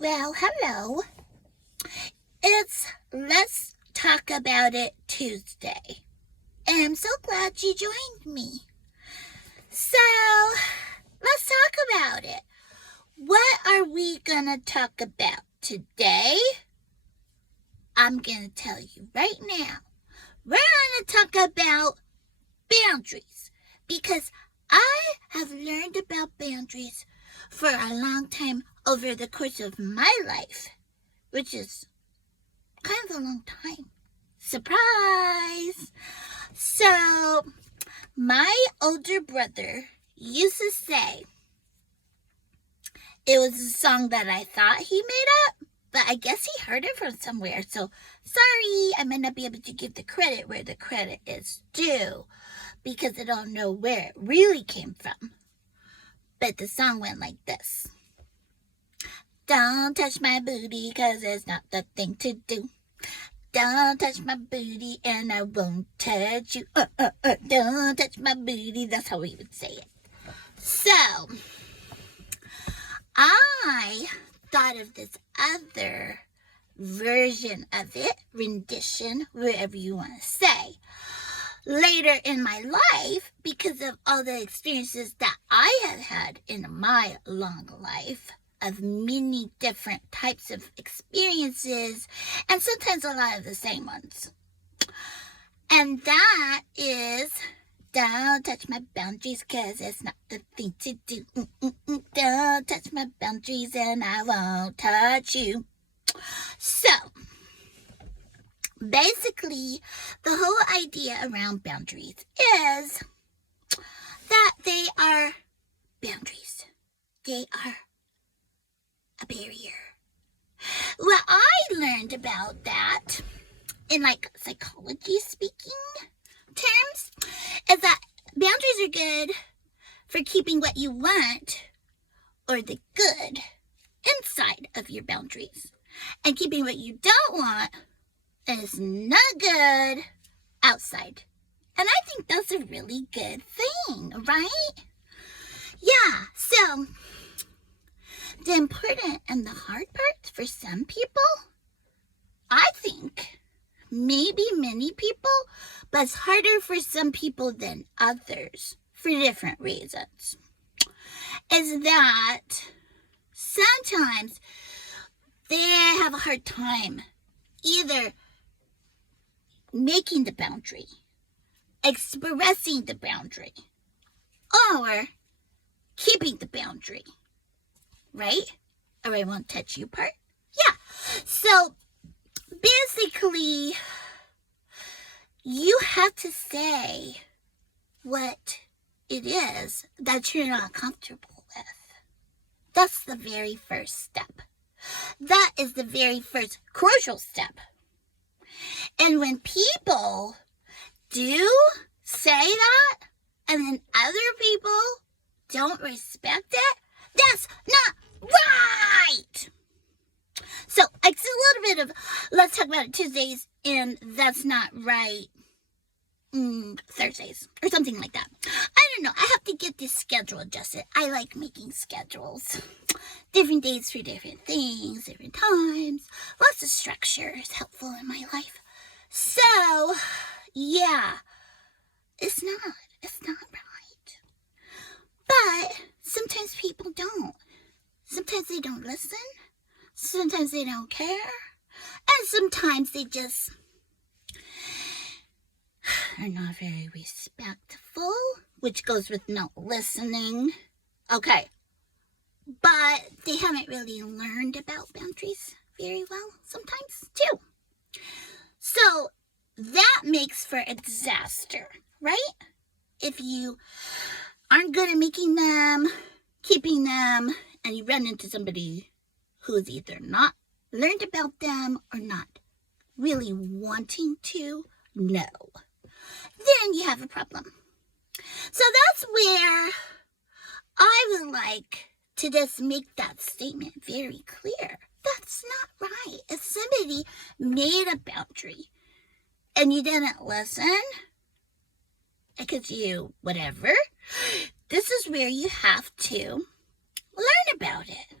Well, hello. It's Let's Talk About It Tuesday. And I'm so glad you joined me. So, let's talk about it. What are we gonna talk about today? I'm gonna tell you right now. We're gonna talk about boundaries because I have learned about boundaries for a long time over the course of my life, which is kind of a long time. Surprise! So, my older brother used to say it was a song that I thought he made up, but I guess he heard it from somewhere. So, sorry, I might not be able to give the credit where the credit is due because I don't know where it really came from. But the song went like this. Don't touch my booty, 'cause it's not the thing to do. Don't touch my booty and I won't touch you. Don't touch my booty. That's how we would say it. So, I thought of this other version of it, rendition, whatever you want to say, later in my life because of all the experiences that I have had in my long life of many different types of experiences and sometimes a lot of the same ones. And that is, don't touch my boundaries 'cause it's not the thing to do. Don't touch my boundaries and I won't touch you. So, basically, the whole idea around boundaries is that they are boundaries. They are a barrier. Well, I learned about that in psychology speaking terms is that boundaries are good for keeping what you want or the good inside of your boundaries and keeping what you don't want is not good outside. And I think that's a really good thing, right? Yeah, so the important and the hard part for some people, I think, maybe many people, but it's harder for some people than others for different reasons, is that sometimes they have a hard time either making the boundary, expressing the boundary, or keeping the boundary, right? Or I won't touch you part. Yeah. So basically, you have to say what it is that you're not comfortable with. That's the very first step. That is the very first crucial step. And when people do say that, and then other people don't respect it, that's not right. So it's a little bit of Let's Talk About It Tuesdays and That's Not Right Thursdays or something like that. I don't know. I have to get this schedule adjusted. I like making schedules. Different dates for different things, different times. Lots of structure is helpful in my life. So, yeah, it's not right. But sometimes people don't. Sometimes they don't listen. Sometimes they don't care. And sometimes they just are not very respectful, which goes with not listening. Okay. But they haven't really learned about boundaries very well sometimes, too. So that makes for a disaster, right? If you aren't good at making them, keeping them, and you run into somebody who's either not learned about them or not really wanting to know, then you have a problem. So that's where I would like to just make that statement very clear. That's not right. If somebody made a boundary and you didn't listen, because you whatever, this is where you have to learn about it.